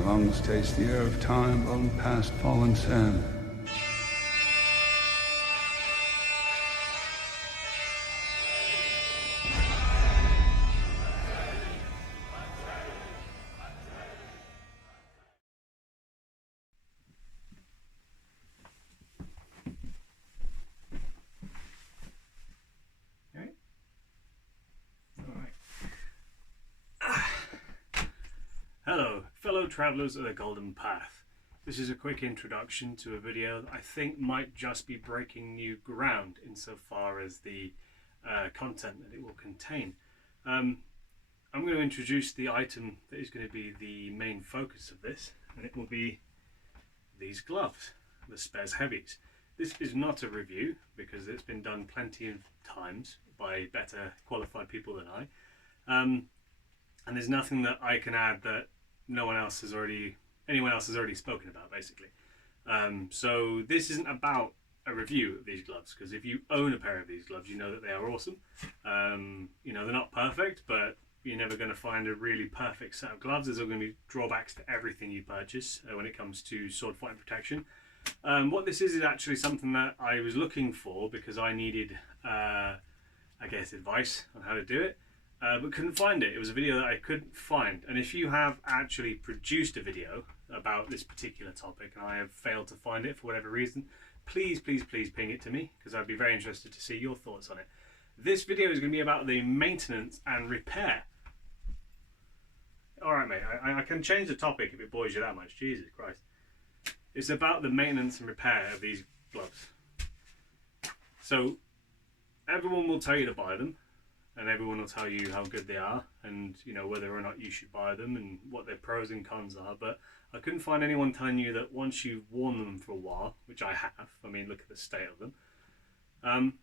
lungs taste the air of time blown past fallen sand. Hello, fellow travellers of the Golden Path. This is a quick introduction to a video that I think might just be breaking new ground insofar as the content that it will contain. I'm going to introduce the item that is going to be the main focus of this, and it will be these gloves, the Spes Heavies. This is not a review because it's been done plenty of times by better qualified people than I. And there's nothing that I can add that anyone else has already spoken about, basically. So this isn't about a review of these gloves, because if you own a pair of these gloves, you know that they are awesome. You know, they're not perfect, but you're never going to find a really perfect set of gloves. There's all going to be drawbacks to everything you purchase when it comes to sword fighting protection. What this is actually something that I was looking for because I needed, I guess, advice on how to do it. But couldn't find it. It was a video that I couldn't find. And if you have actually produced a video about this particular topic and I have failed to find it for whatever reason, please ping it to me, because I'd be very interested to see your thoughts on it. This video is going to be about the maintenance and repair. Alright mate, I can change the topic if it bores you that much. Jesus Christ. It's about the maintenance and repair of these gloves. So everyone will tell you to buy them, and everyone will tell you how good they are, and you know whether or not you should buy them and what their pros and cons are. But I couldn't find anyone telling you that once you've worn them for a while, which I have, I mean look at the state of them,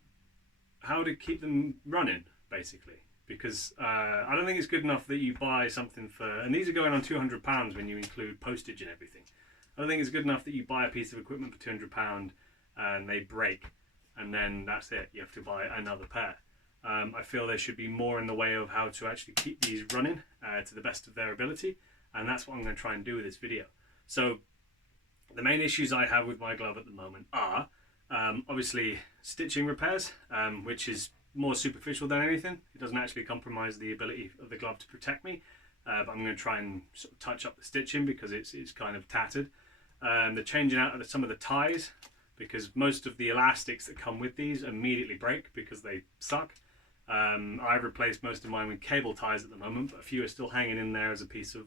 how to keep them running, basically. Because I don't think it's good enough that you buy something for, and these are going on £200 when you include postage and everything. I don't think it's good enough that you buy a piece of equipment for £200 and they break and then that's it, you have to buy another pair. I feel there should be more in the way of how to actually keep these running to the best of their ability, and that's what I'm going to try and do with this video. So the main issues I have with my glove at the moment are obviously stitching repairs, which is more superficial than anything. It doesn't actually compromise the ability of the glove to protect me, but I'm going to try and sort of touch up the stitching because it's kind of tattered. The changing out of some of the ties, because most of the elastics that come with these immediately break because they suck. I've replaced most of mine with cable ties at the moment, but a few are still hanging in there as a piece of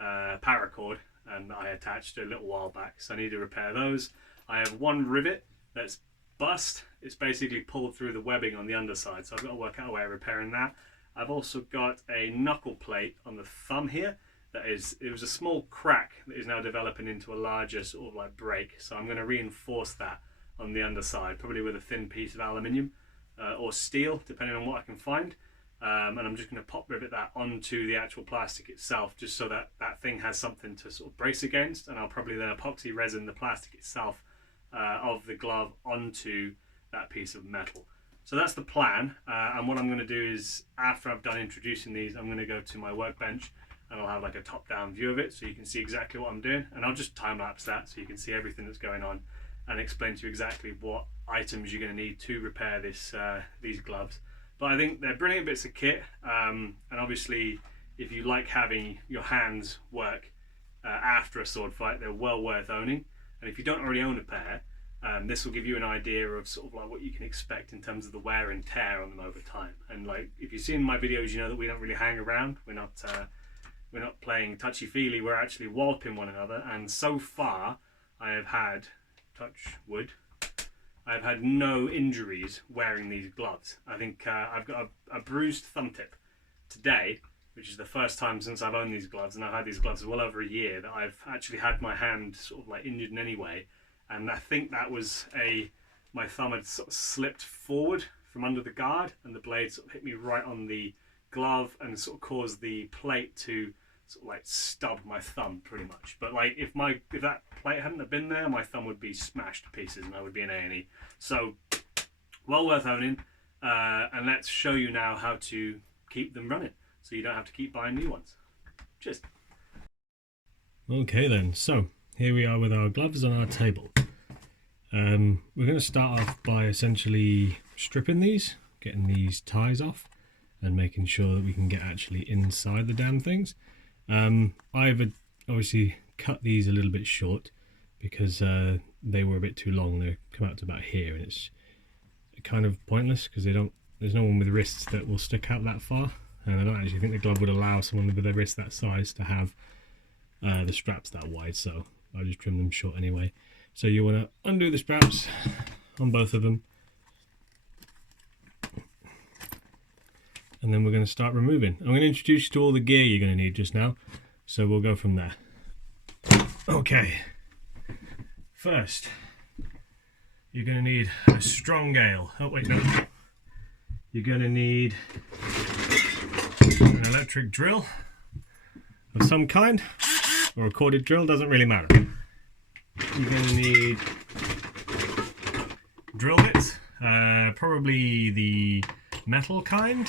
paracord, and I attached a little while back, so I need to repair those. I have one rivet that's bust. It's basically pulled through the webbing on the underside, so I've got to work out a way of repairing that. I've also got a knuckle plate on the thumb here. It was a small crack that is now developing into a larger sort of like break, so I'm going to reinforce that on the underside, probably with a thin piece of aluminium or steel, depending on what I can find. And I'm just going to pop rivet that onto the actual plastic itself, just so that that thing has something to sort of brace against, and I'll probably then epoxy resin the plastic itself of the glove onto that piece of metal. So that's the plan, and what I'm going to do is, after I've done introducing these, I'm going to go to my workbench and I'll have like a top-down view of it so you can see exactly what I'm doing, and I'll just time-lapse that so you can see everything that's going on and explain to you exactly what items you're going to need to repair these gloves. But I think they're brilliant bits of kit, and obviously if you like having your hands work after a sword fight, they're well worth owning. And if you don't already own a pair, this will give you an idea of sort of like what you can expect in terms of the wear and tear on them over time. And like if you've seen my videos, you know that we don't really hang around. We're not playing touchy-feely, we're actually walloping one another, and so far I have had, touch wood, I've had no injuries wearing these gloves. I think I've got a bruised thumb tip today, which is the first time since I've owned these gloves, and I've had these gloves well over a year, that I've actually had my hand sort of like injured in any way. And I think that was my thumb had sort of slipped forward from under the guard, and the blade sort of hit me right on the glove and sort of caused the plate to sort of like stub my thumb pretty much. But like if that plate hadn't have been there, my thumb would be smashed to pieces and I would be in A&E. So well worth owning, and let's show you now how to keep them running so you don't have to keep buying new ones. Cheers. Okay then, so here we are with our gloves on our table. We're going to start off by essentially stripping these, getting these ties off and making sure that we can get actually inside the damn things. I've obviously cut these a little bit short because they were a bit too long. They come out to about here, and it's kind of pointless because there's no one with wrists that will stick out that far, and I don't actually think the glove would allow someone with a wrist that size to have the straps that wide, so I'll just trim them short anyway. So you want to undo the straps on both of them, and then we're going to start removing. I'm going to introduce you to all the gear you're going to need just now, so we'll go from there. Okay, first you're going to need a strong gale. Oh wait, no. You're going to need an electric drill of some kind, or a corded drill, doesn't really matter. You're going to need drill bits, probably the metal kind,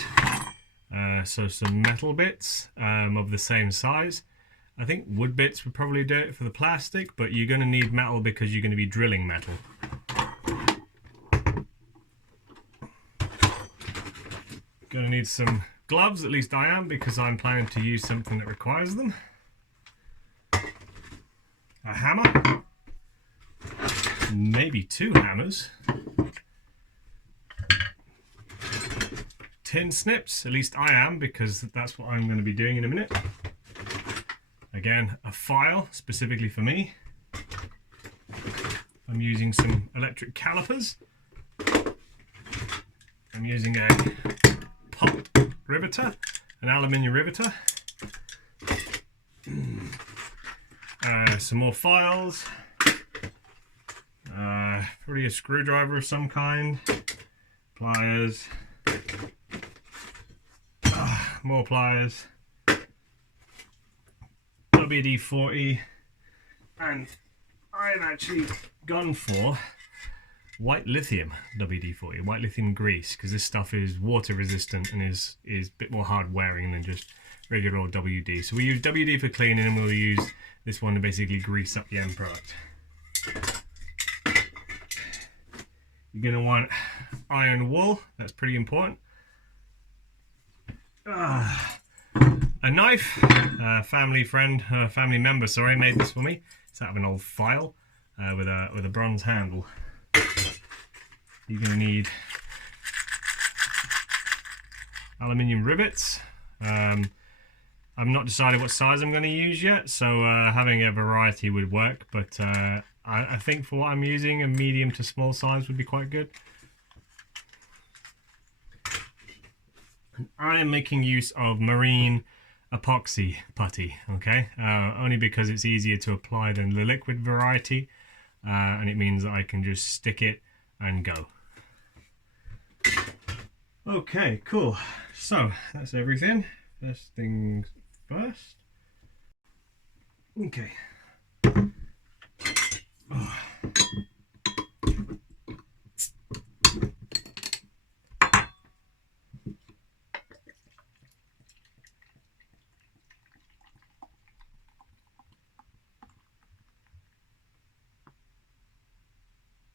so some metal bits of the same size. I think wood bits would probably do it for the plastic, but you're going to need metal because you're going to be drilling metal. Going to need some gloves, at least I am, because I'm planning to use something that requires them. A hammer, maybe 2 hammers, tin snips, at least I am, because that's what I'm going to be doing in a minute. Again, a file specifically for me. I'm using some electric calipers. I'm using a pot riveter, an aluminium riveter. Some more files, probably a screwdriver of some kind, pliers, more pliers, WD-40, and I've actually gone for white lithium WD-40, white lithium grease, because this stuff is water resistant and is a bit more hard wearing than just regular old WD. So we use WD for cleaning, and we'll use this one to basically grease up the end product. You're going to want iron wool, that's pretty important. A knife, family member, sorry, made this for me. It's out of an old file with a bronze handle. You're going to need aluminium rivets. I've not decided what size I'm going to use yet, so having a variety would work, but I think for what I'm using, a medium to small size would be quite good. I am making use of marine epoxy putty, okay? Only because it's easier to apply than the liquid variety, and it means that I can just stick it and go. Okay, cool. So that's everything. First things first. Okay. Oh.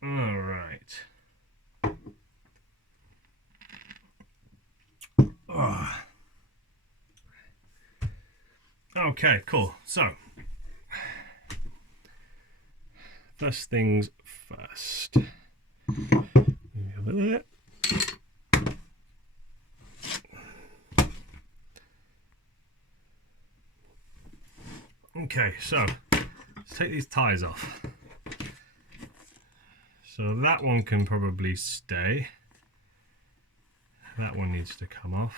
All right. Oh. Okay, cool. So, first things first. Over there. Okay, so let's take these ties off. So that one can probably stay. That one needs to come off.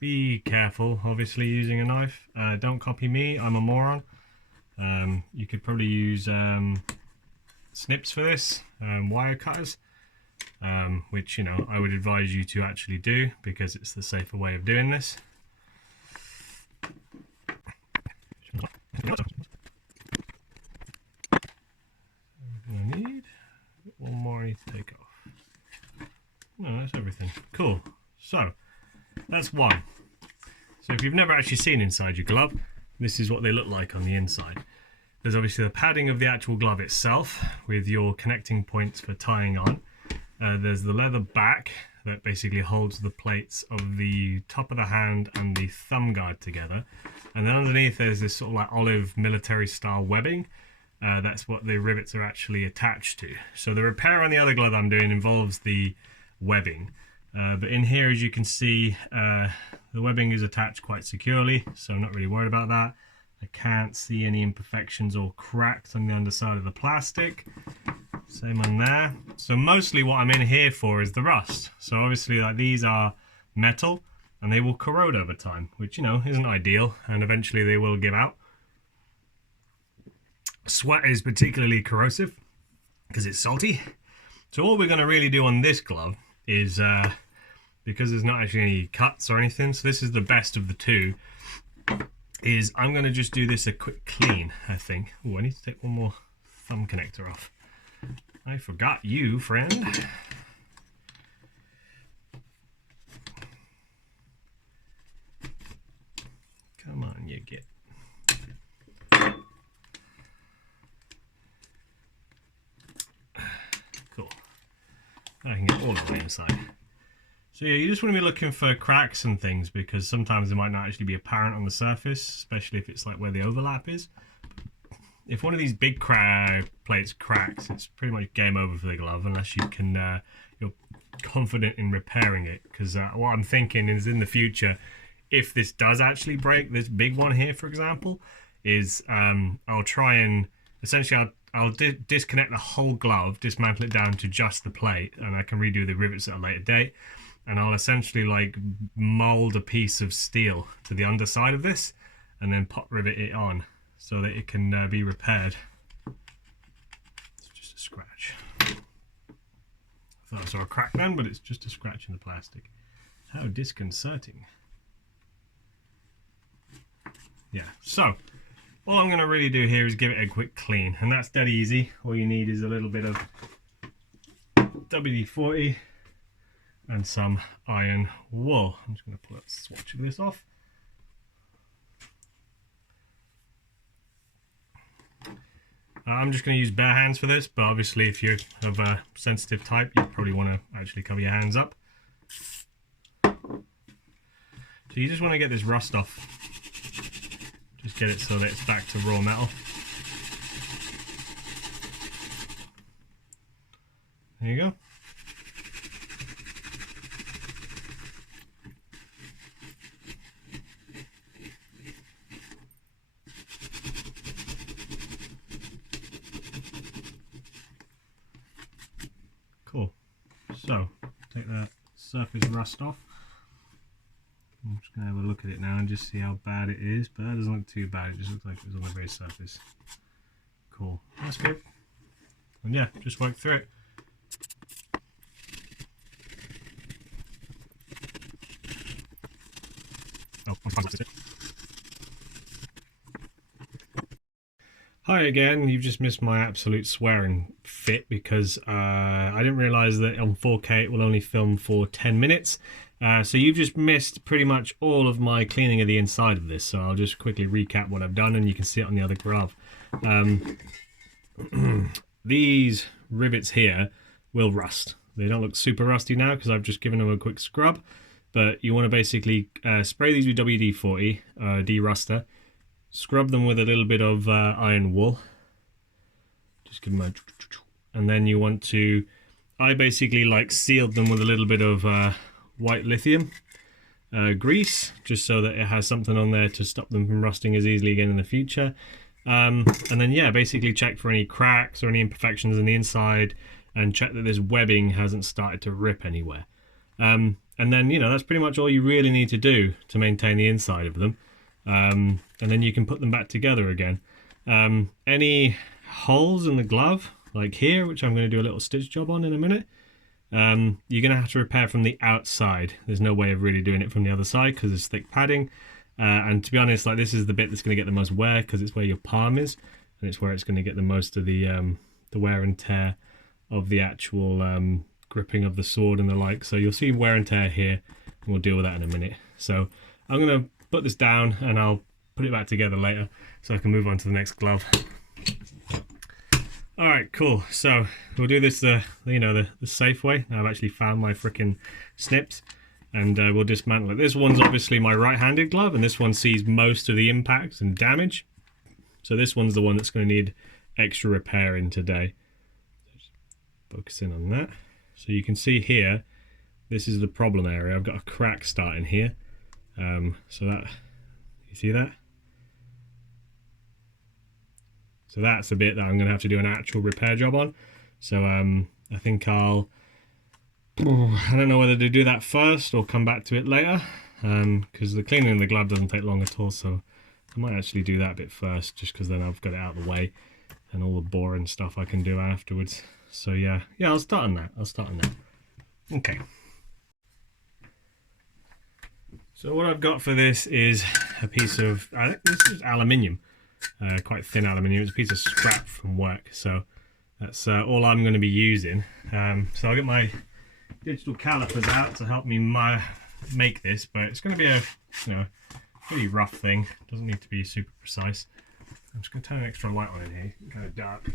Be careful, obviously, using a knife. Don't copy me, I'm a moron. You could probably use snips for this, wire cutters, which, you know, I would advise you to actually do because it's the safer way of doing this. I need one more I need to take off. No, that's everything. Cool. So that's one. So if you've never actually seen inside your glove, this is what they look like on the inside. There's obviously the padding of the actual glove itself with your connecting points for tying on. There's the leather back that basically holds the plates of the top of the hand and the thumb guard together. And then underneath there's this sort of like olive military style webbing. That's what the rivets are actually attached to. So the repair on the other glove I'm doing involves the webbing. But in here, as you can see, the webbing is attached quite securely, so I'm not really worried about that. I can't see any imperfections or cracks on the underside of the plastic. Same on there. So mostly what I'm in here for is the rust. So obviously like these are metal and they will corrode over time, which, you know, isn't ideal, and eventually they will give out. Sweat is particularly corrosive because it's salty. So all we're going to really do on this glove is, because there's not actually any cuts or anything, so this is the best of the two, is I'm going to just do this a quick clean, I think. Oh, I need to take one more thumb connector off. I forgot you, friend. Come on, you get. Cool. I can get all the way inside. So yeah, you just want to be looking for cracks and things, because sometimes they might not actually be apparent on the surface, especially if it's like where the overlap is. If one of these big plates cracks, it's pretty much game over for the glove, unless you can, you're confident in repairing it. Because what I'm thinking is in the future, if this does actually break, this big one here, for example, is I'll try and essentially I'll disconnect the whole glove, dismantle it down to just the plate, and I can redo the rivets at a later date. And I'll essentially like mold a piece of steel to the underside of this and then pop rivet it on so that it can be repaired. It's just a scratch. I thought I saw a crack then, but it's just a scratch in the plastic. How disconcerting. Yeah, so all I'm going to really do here is give it a quick clean, and that's dead easy. All you need is a little bit of WD-40 and some iron wool. I'm just going to pull a swatch of this off. I'm just going to use bare hands for this, but obviously if you're of a sensitive type, you probably want to actually cover your hands up. So you just want to get this rust off. Just get it so that it's back to raw metal. There you go. Cool. So, take that surface rust off. I'm just going to have a look at it now and just see how bad it is, but that doesn't look too bad. It just looks like it was on the very surface. Cool. That's good. And yeah, just work through it. Oh, hi again, you've just missed my absolute swearing fit because I didn't realise that on 4K it will only film for 10 minutes. So you've just missed pretty much all of my cleaning of the inside of this. So I'll just quickly recap what I've done and you can see it on the other glove. These rivets here will rust. They don't look super rusty now because I've just given them a quick scrub. But you want to basically spray these with WD-40 de-ruster. Scrub them with a little bit of iron wool. Just give them a... And then you want to... I basically like sealed them with a little bit of white lithium grease, just so that it has something on there to stop them from rusting as easily again in the future. And then yeah, basically check for any cracks or any imperfections in the inside and check that this webbing hasn't started to rip anywhere. And then, you know, that's pretty much all you really need to do to maintain the inside of them. And then you can put them back together again. Any holes in the glove, like here, which I'm going to do a little stitch job on in a minute, you're going to have to repair from the outside. There's no way of really doing it from the other side because it's thick padding. And to be honest, like this is the bit that's going to get the most wear because it's where your palm is, and it's where it's going to get the most of the wear and tear of the actual gripping of the sword and the like. So you'll see wear and tear here, We'll deal with that in a minute. So I'm going to put this down and I'll put it back together later so I can move on to the next glove. Alright, cool. So we'll do this the safe way. Now I've actually found my freaking snips, and we'll dismantle it. This one's obviously my right-handed glove, and this one sees most of the impacts and damage. So this one's the one that's going to need extra repairing today. Just focus in on that. So you can see here, this is the problem area. I've got a crack starting here. So that, you see that? So that's the bit that I'm going to have to do an actual repair job on. So I think I don't know whether to do that first or come back to it later, because the cleaning of the glove doesn't take long at all. So I might actually do that bit first, just because then I've got it out of the way and all the boring stuff I can do afterwards. So yeah, I'll start on that. Okay. So what I've got for this is a piece of, I think this is aluminium. Quite thin aluminium. It's a piece of scrap from work, so that's all I'm going to be using. So I'll get my digital calipers out to help me make this, but it's going to be a pretty rough thing. Doesn't need to be super precise. I'm just going to turn an extra light on in here. It's kind of dark.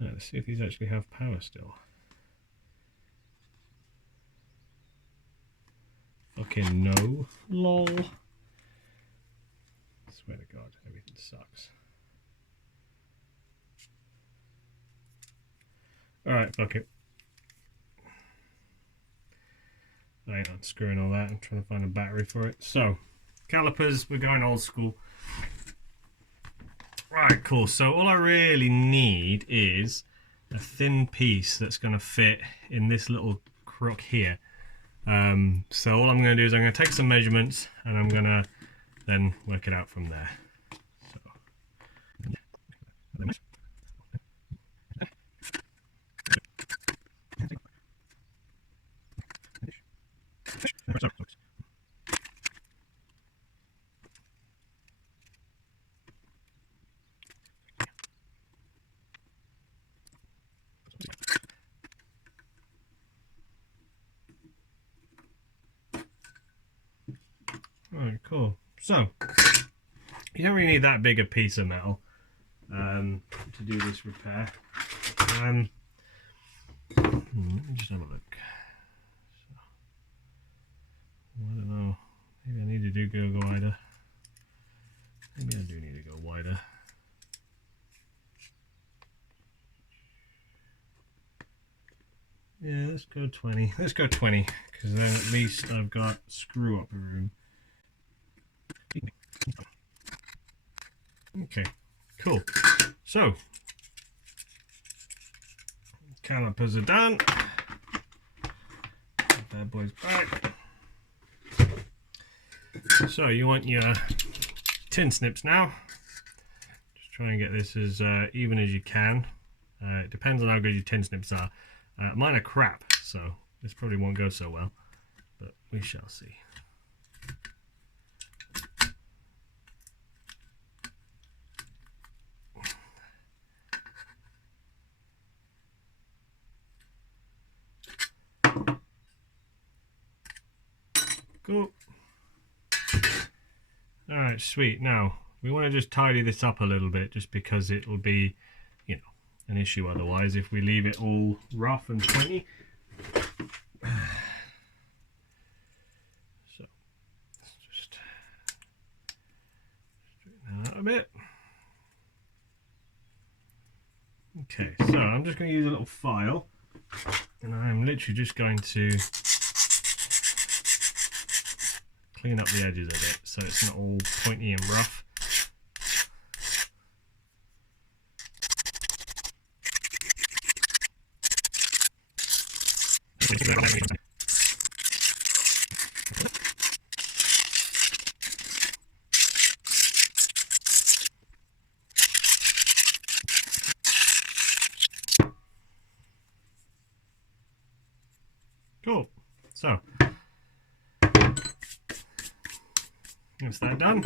Let's see if these actually have power still. Fucking no. Lol. Swear to God, everything sucks. Alright, fuck it. I ain't unscrewing all that. I'm trying to find a battery for it. So, calipers, we're going old school. Right, cool. So all I really need is a thin piece that's going to fit in this little crook here. So all I'm going to do is I'm going to take some measurements and I'm going to then work it out from there. Alright, cool. So, you don't really need that big a piece of metal to do this repair. Let me just have a look. So, I don't know. Maybe I need to go wider. Maybe I do need to go wider. Yeah, let's go 20. Let's go 20, because then at least I've got screw up room. Okay, cool. So, calipers are done. Put that boy's back. So you want your tin snips now. Just try and get this as even as you can. It depends on how good your tin snips are. Mine are crap, so this probably won't go so well, but we shall see. Cool. Alright, sweet. Now, we want to just tidy this up a little bit, just because it will be, an issue otherwise if we leave it all rough and pointy. So, let's just straighten that out a bit. Okay, so I'm just going to use a little file, and I'm literally just going to clean up the edges of it so it's not all pointy and rough. Cool. So, that's that done.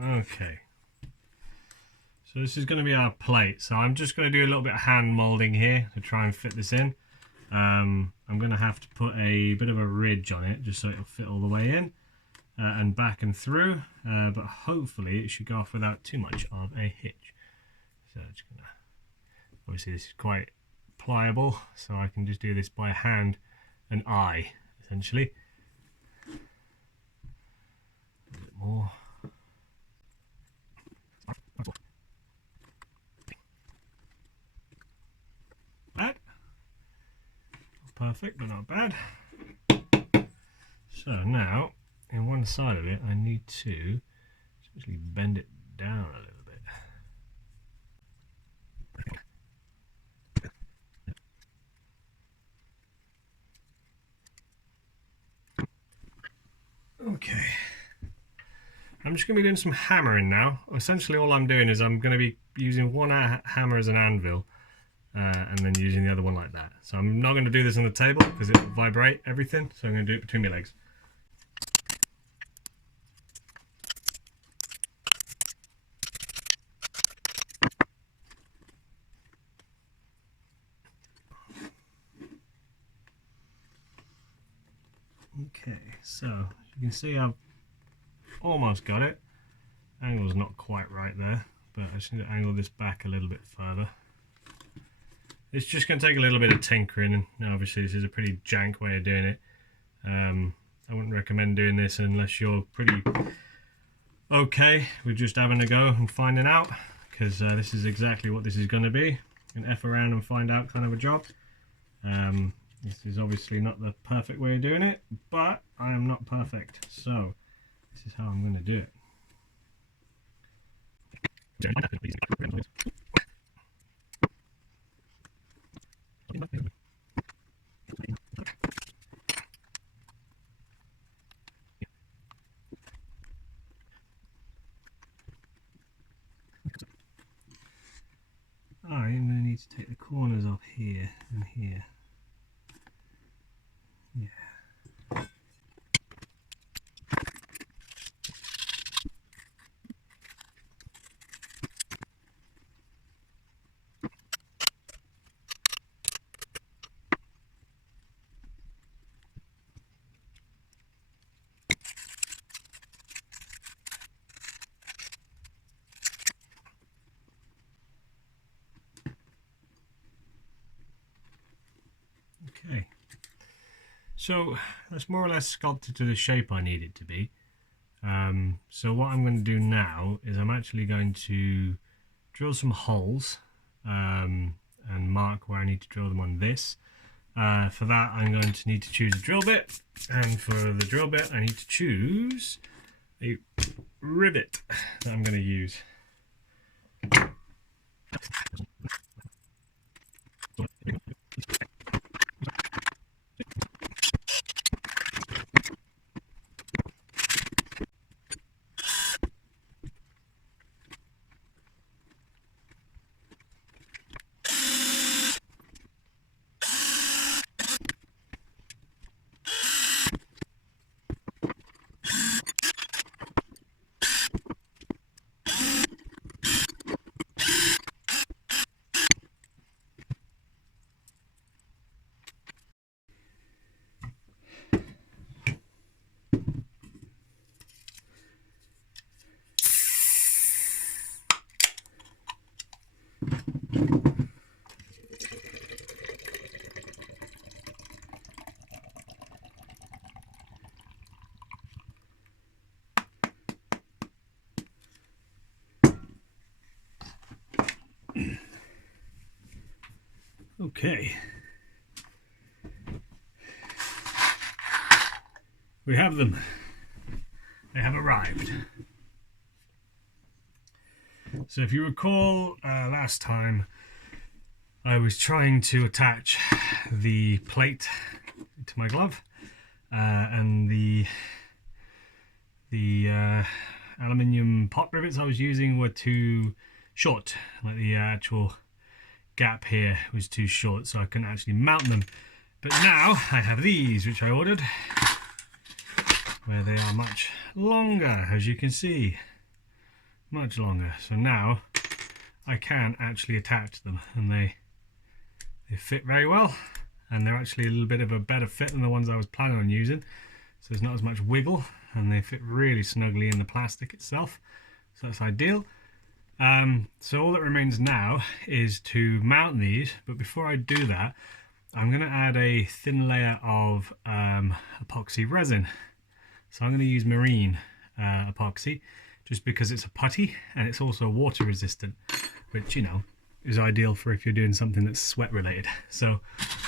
Okay. So this is going to be our plate. So I'm just going to do a little bit of hand moulding here to try and fit this in. I'm going to have to put a bit of a ridge on it just so it'll fit all the way in and back and through. But hopefully it should go off without too much of a hitch. So it's gonna, obviously this is quite pliable, so I can just do this by hand and eye essentially. A bit more. Bad. Perfect, but not bad. So now, in one side of it, I need to actually bend it down a little bit. Okay. I'm just going to be doing some hammering now. Essentially all I'm doing is I'm going to be using one hammer as an anvil and then using the other one like that. So I'm not going to do this on the table because it will vibrate everything, so I'm going to do it between my legs. Okay, so you can see I've almost got it. Angle's not quite right there, but I just need to angle this back a little bit further. It's just going to take a little bit of tinkering, and obviously this is a pretty jank way of doing it. I wouldn't recommend doing this unless you're pretty okay with just having a go and finding out, because this is exactly what this is going to be. An F around and find out kind of a job. This is obviously not the perfect way of doing it, but I am not perfect, so this is how I'm going to do it. I'm going to need to take the corners off here and here. Yeah. Okay, so that's more or less sculpted to the shape I need it to be. So what I'm going to do now is I'm actually going to drill some holes and mark where I need to drill them on this. For that I'm going to need to choose a drill bit, and for the drill bit I need to choose a rivet that I'm going to use. Okay, we have them. They have arrived. So if you recall, last time I was trying to attach the plate to my glove, and the aluminium pot rivets I was using were too short. Like the actual gap here was too short, so I couldn't actually mount them. But now I have these, which I ordered, where they are much longer, as you can see, much longer. So now I can actually attach them, and they fit very well, and they're actually a little bit of a better fit than the ones I was planning on using, so there's not as much wiggle, and they fit really snugly in the plastic itself, so that's ideal. So all that remains now is to mount these, but before I do that, I'm going to add a thin layer of epoxy resin. So I'm going to use marine epoxy, just because it's a putty and it's also water resistant, which, you know, is ideal for if you're doing something that's sweat related. So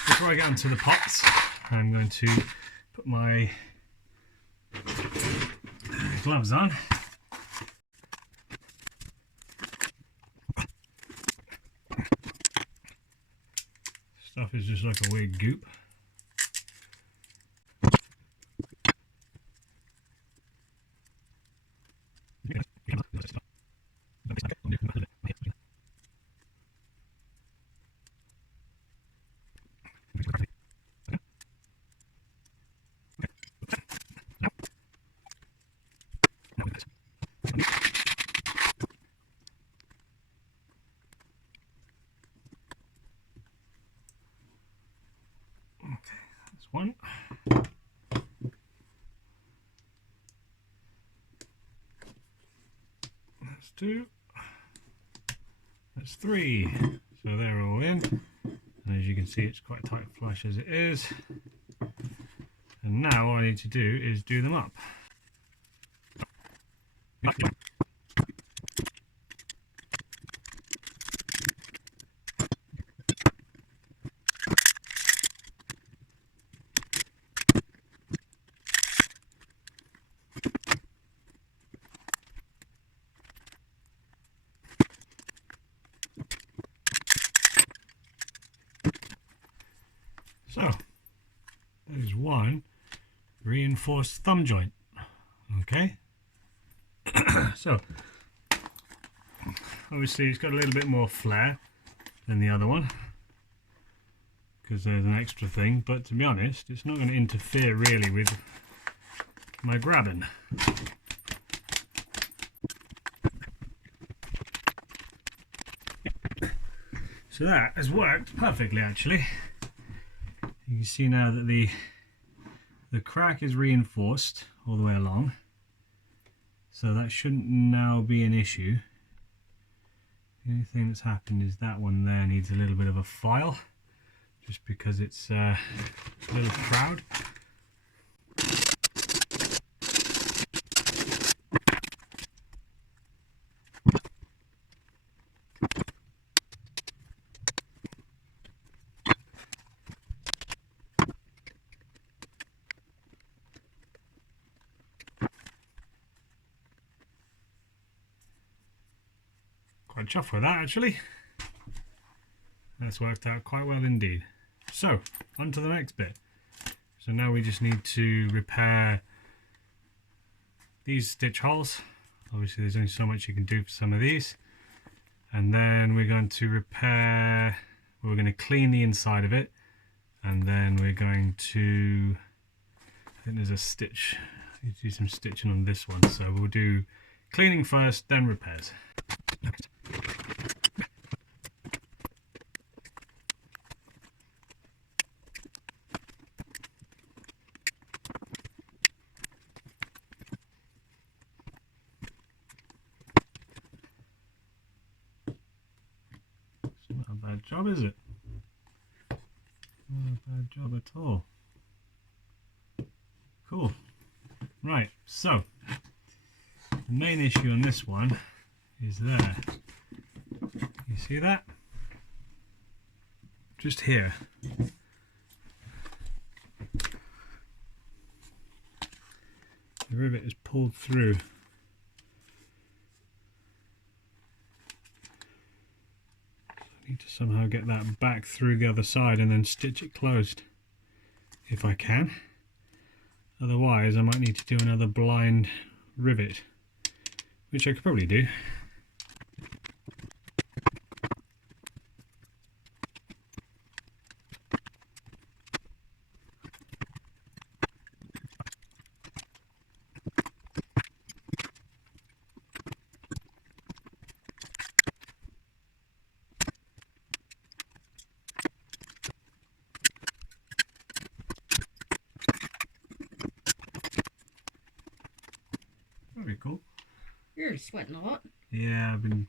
before I get onto the pots, I'm going to put my gloves on. Stuff is just like a weird goop. One. That's two. That's three. So they're all in. And as you can see, it's quite tight flush as it is. And now all I need to do is do them up. So, that is one reinforced thumb joint. Okay, so obviously it's got a little bit more flare than the other one because there's an extra thing, but to be honest, it's not going to interfere really with my grabbing. So that has worked perfectly actually. You can see now that the crack is reinforced all the way along, so that shouldn't now be an issue. The only thing that's happened is that one there needs a little bit of a file, just because it's a little proud. Quite chuffed with that actually. That's worked out quite well indeed. So on to the next bit. So now we just need to repair these stitch holes. Obviously there's only so much you can do for some of these, and then we're going to repair, we're going to clean the inside of it, and then we're going to, I think there's a stitch, I need to do some stitching on this one, so we'll do cleaning first, then repairs. Not a bad job, is it? Not a bad job at all. Cool. Right, so the main issue on this one is there. You see that? Just here. The rivet is pulled through. I need to somehow get that back through the other side and then stitch it closed if I can. Otherwise I might need to do another blind rivet, which I could probably do. That'd be cool. You're sweating a lot. Yeah, I've been.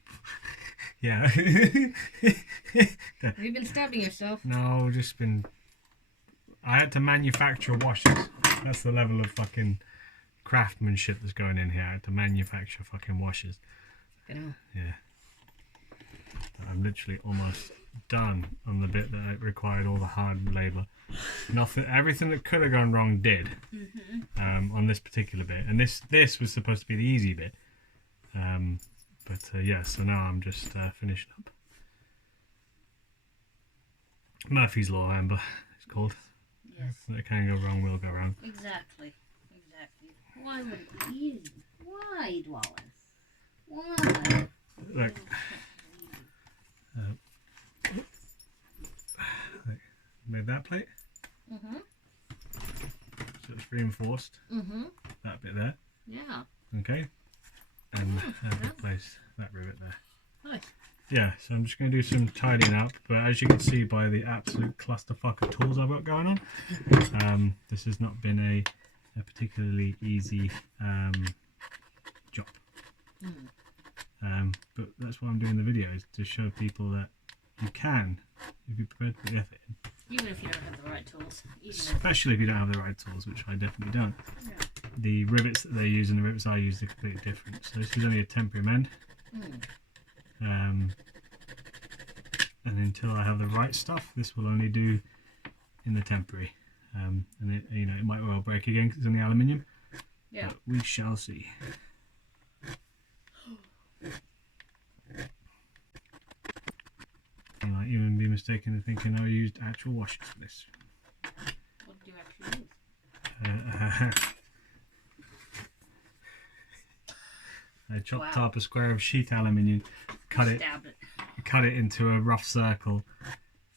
Yeah. Have you been stabbing yourself? No, just been. I had to manufacture washes. That's the level of fucking craftsmanship that's going in here. I had to manufacture fucking washes. You know. Yeah. I'm literally almost done on the bit that required all the hard labour. Nothing, everything that could have gone wrong did. On this particular bit, and this was supposed to be the easy bit. Yeah, so now I'm just finishing up. Murphy's Law, Amber, it's called. Yes. That can go wrong, will go wrong. Exactly. Why would you? Why, Wallace? Why? Look. Made that plate. So it's reinforced. That bit there. Yeah. Okay. And replace that rivet there. Nice. Yeah, so I'm just going to do some tidying up, but as you can see by the absolute clusterfuck of tools I've got going on, this has not been a particularly easy job. But that's why I'm doing the videos, to show people that you can, if you prepared to put the effort in. Even if you don't have the right tools. Especially if you don't have the right tools, which I definitely don't. Yeah. The rivets that they use and the rivets I use are completely different. So this is only a temporary mend. And until I have the right stuff, this will only do in the temporary. And it, you know, it might well break again because it's only aluminium. Yeah. But we shall see. I might even be mistaken in thinking I used actual washers for this. What do you actually use? I chopped up a square of sheet aluminium, cut it into a rough circle,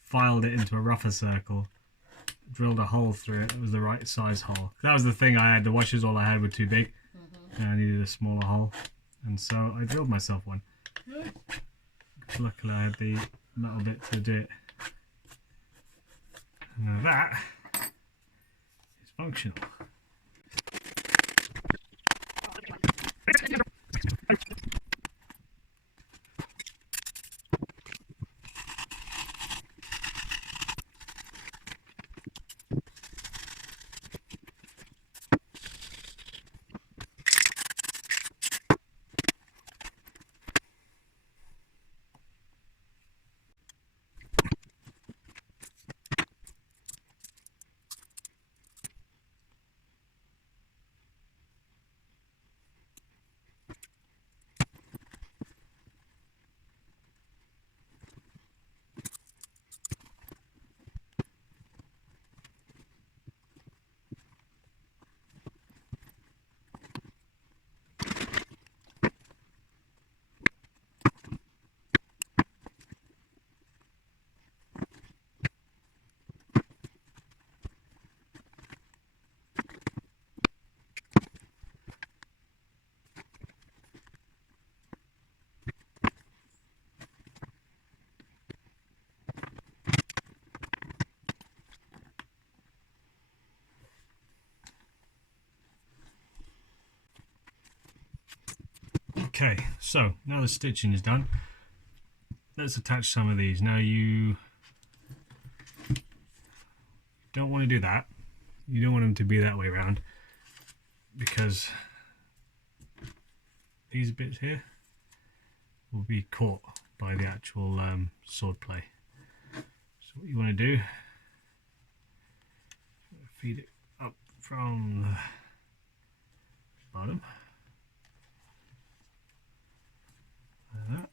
filed it into a rougher circle, drilled a hole through it. It was the right size hole. That was the thing I had. The washers all I had were too big, and I needed a smaller hole, and so I drilled myself one. Luckily, I had the metal bit to do it. Now that is functional. Okay, so now the stitching is done, let's attach some of these. Now you don't want to do that. You don't want them to be that way around, because these bits here will be caught by the actual sword play. So what you want to do, feed it up from the bottom. Like that.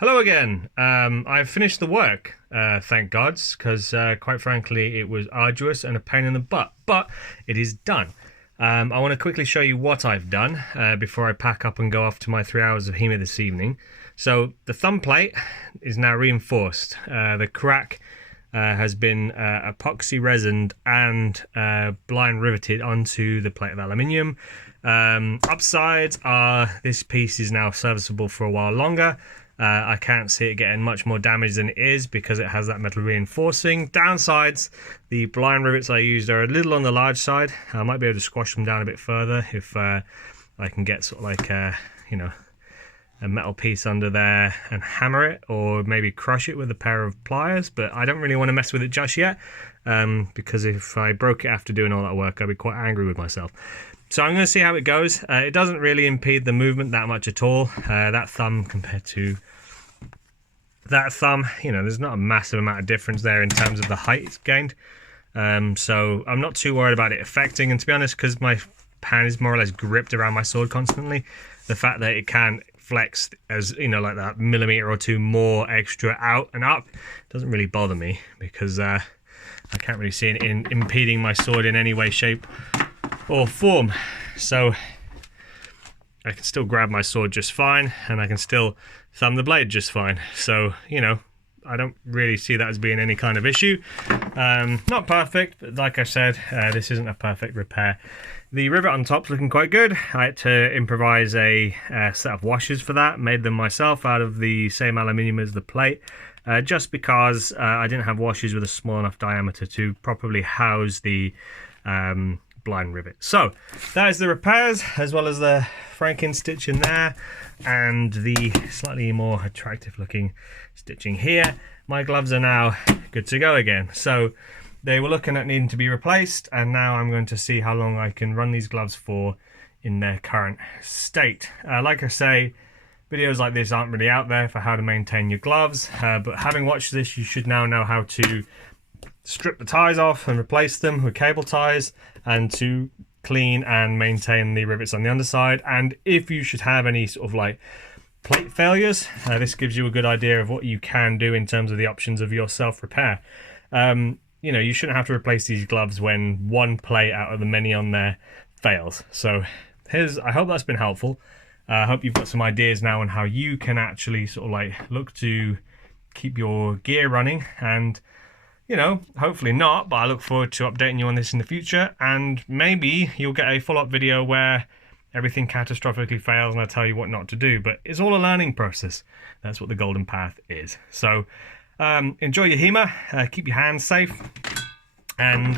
Hello again. I've finished the work, thank gods, because quite frankly it was arduous and a pain in the butt, but it is done. I want to quickly show you what I've done before I pack up and go off to my 3 hours of HEMA this evening. So the thumb plate is now reinforced. The crack has been epoxy resined and blind riveted onto the plate of aluminium. Upsides are this piece is now serviceable for a while longer. I can't see it getting much more damage than it is because it has that metal reinforcing. Downsides, the blind rivets I used are a little on the large side. I might be able to squash them down a bit further if I can get sort of like a metal piece under there and hammer it, or maybe crush it with a pair of pliers, but I don't really want to mess with it just yet because if I broke it after doing all that work, I'd be quite angry with myself. So I'm going to see how it goes. It doesn't really impede the movement that much at all. That thumb compared to that thumb, there's not a massive amount of difference there in terms of the height it's gained. So I'm not too worried about it affecting, and to be honest, because my hand is more or less gripped around my sword constantly, the fact that it can flex as like that millimeter or two more extra out and up doesn't really bother me, because I can't really see it impeding my sword in any way, shape or form. So I can still grab my sword just fine, and I can still thumb the blade just fine. So I don't really see that as being any kind of issue. Not perfect, but like I said, this isn't a perfect repair. The rivet on top's looking quite good. I had to improvise a set of washers for that, made them myself out of the same aluminium as the plate, just because I didn't have washers with a small enough diameter to properly house the blind rivet. So that is the repairs, as well as the Franken stitch in there and the slightly more attractive looking stitching here. My gloves are now good to go again. So they were looking at needing to be replaced, and now I'm going to see how long I can run these gloves for in their current state. Like I say, videos like this aren't really out there for how to maintain your gloves, but having watched this, you should now know how to strip the ties off and replace them with cable ties, and to clean and maintain the rivets on the underside. And if you should have any sort of like plate failures, this gives you a good idea of what you can do in terms of the options of your self-repair. You shouldn't have to replace these gloves when one plate out of the many on there fails. So I hope that's been helpful. I hope you've got some ideas now on how you can actually sort of like look to keep your gear running, and hopefully not, but I look forward to updating you on this in the future, and maybe you'll get a follow-up video where everything catastrophically fails and I tell you what not to do. But it's all a learning process. That's what the golden path is. So enjoy your HEMA, keep your hands safe, and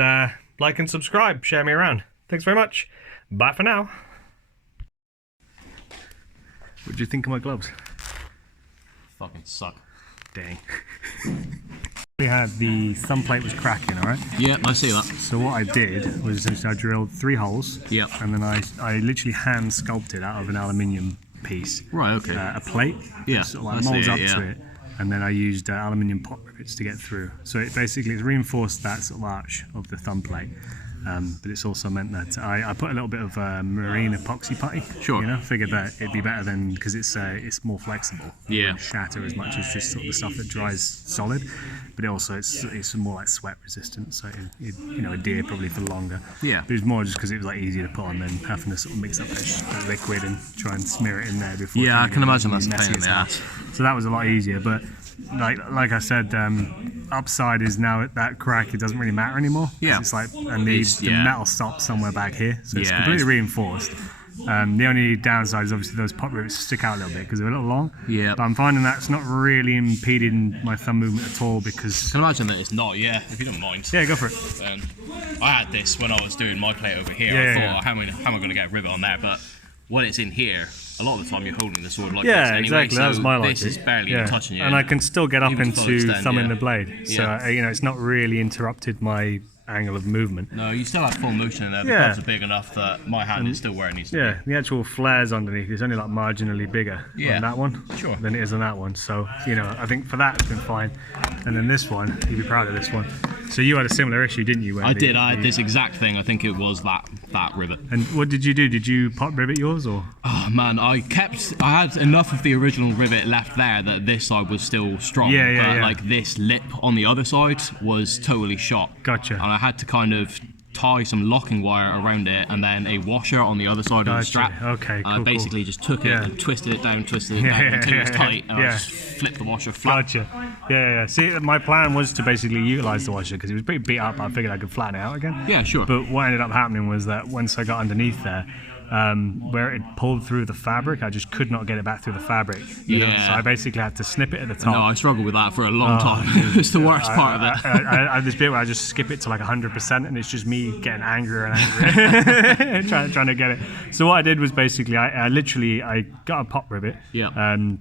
like and subscribe, share me around. Thanks very much. Bye for now. What do you think of my gloves? Fucking suck. Dang. We had the thumb plate was cracking, alright? Yeah, I see that. So what I did was essentially I drilled 3 holes. Yeah. And then I literally hand sculpted out of an aluminium piece. Right, okay. A plate. Yeah. Sort of like molds up to it. And then I used aluminium pot rivets to get through. So it basically reinforced that sort of arch of the thumb plate. But it's also meant that I put a little bit of marine epoxy putty. Sure. Figured that it'd be better than, because it's more flexible. Yeah. It won't shatter as much as just sort of the stuff that dries solid. But it's more like sweat resistant, so it adhere probably for longer. Yeah. But it was more just because it was like easier to put on than having to sort of mix up that liquid and try and smear it in there before. Yeah, I can imagine that's a pain in the ass. So that was a lot easier, but like I said, upside is now at that crack, it doesn't really matter anymore. Yeah. It's like, and the metal stops somewhere back here, so it's completely reinforced. The only downside is obviously those pot rivets stick out a little bit because they're a little long. Yeah. But I'm finding that's not really impeding my thumb movement at all, because... I can imagine that it's not, if you don't mind. Yeah, go for it. I had this when I was doing my plate over here. I thought, how am I going to get a rivet on there? But when it's in here, a lot of the time you're holding the sword like this anyway. Exactly. So that was my logic. This is barely touching you. And I can still get up Even into thumbing the blade. So, it's not really interrupted my angle of movement. No, you still have full motion in there. The gloves are big enough that my hand is still where it needs to be. Yeah, the actual flares underneath is only like marginally bigger on that one than it is on that one. So, I think for that it's been fine. And then this one, you'd be proud of this one. So you had a similar issue, didn't you? I did. I had this exact thing. I think it was that rivet. And what did you do? Did you pop rivet yours or? Oh man, I had enough of the original rivet left there that this side was still strong. But like this lip on the other side was totally shot. Gotcha. And I had to kind of tie some locking wire around it and then a washer on the other side of the strap. Okay, cool. I basically just took it and twisted it down until it was tight, and I just flipped the washer flat. Gotcha. Yeah. See, my plan was to basically utilise the washer because it was pretty beat up. I figured I could flatten it out again. Yeah, sure. But what ended up happening was that once I got underneath there, where it pulled through the fabric, I just could not get it back through the fabric. You know? So I basically had to snip it at the top. No, I struggled with that for a long time. It's the worst part of it. I have this bit where I just skip it to like 100%, and it's just me getting angrier and angrier, trying to get it. So what I did was basically, I literally got a pop rivet,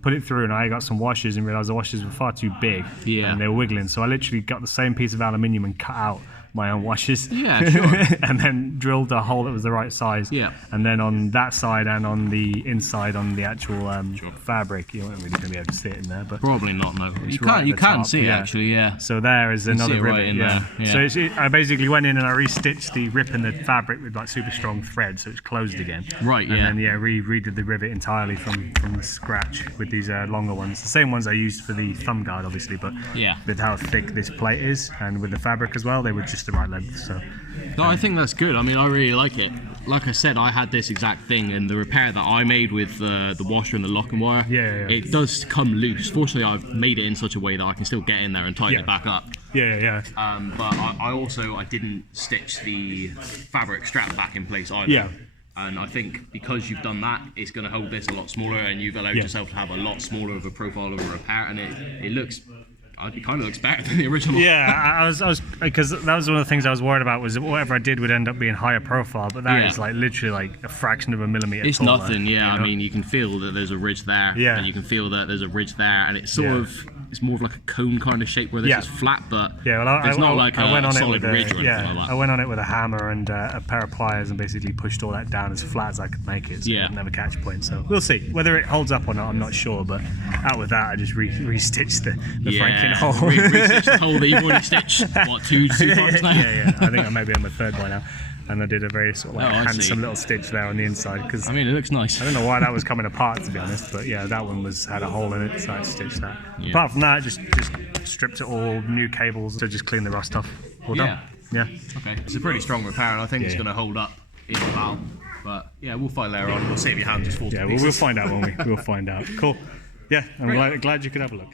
put it through, and I got some washers and realised the washers were far too big, and they were wiggling. So I literally got the same piece of aluminium and cut out my own washers, and then drilled a hole that was the right size, and then on that side and on the inside on the actual fabric, you weren't really going to be able to see it in there, but probably not. No, you can see it actually. So there is another rivet. Right in there. So I basically went in and I restitched the rip in the fabric with like super strong thread, so it's closed again. Right. And then redid the rivet entirely from scratch with these longer ones, the same ones I used for the thumb guard, obviously, but with how thick this plate is and with the fabric as well, they were just the right length. So no, I think that's good. I mean, I really like it. Like I said, I had this exact thing, and the repair that I made with the washer and the locking wire, it does come loose. Fortunately, I've made it in such a way that I can still get in there and tighten it back up. But I didn't stitch the fabric strap back in place either. And I think because you've done that, it's going to hold this a lot smaller, and you've allowed yourself to have a lot smaller of a profile of a repair, and it looks. It kind of looks better than the original. I was because that was one of the things I was worried about, was that whatever I did would end up being higher profile, but that is like literally like a fraction of a millimeter. It's taller, nothing. You know? I mean, you can feel that there's a ridge there, and you can feel that there's a ridge there, and it's sort of. It's more of like a cone kind of shape where this is flat, but it's not like a solid ridge or anything like that. I went on it with a hammer and a pair of pliers and basically pushed all that down as flat as I could make it, so it didn't have a catch point. So we'll see. Whether it holds up or not, I'm not sure, but out with that, I just restitched the Franklin hole. Restitched the hole that you've already stitched, what, two times now? I think I may be on my third by now. And I did a very sort of like handsome little stitch there on the inside, because I mean, it looks nice. I don't know why that was coming apart, to be honest, but that one had a hole in it, so I stitched that. Apart from that, just stripped it all, new cables to just clean the rust off. All done. Okay. It's a pretty strong repair, and I think it's going to hold up in the battle. But we'll fight later on. We'll see if your hand just falls to pieces. We'll find out, won't we? We'll find out. Cool. I'm glad you could have a look.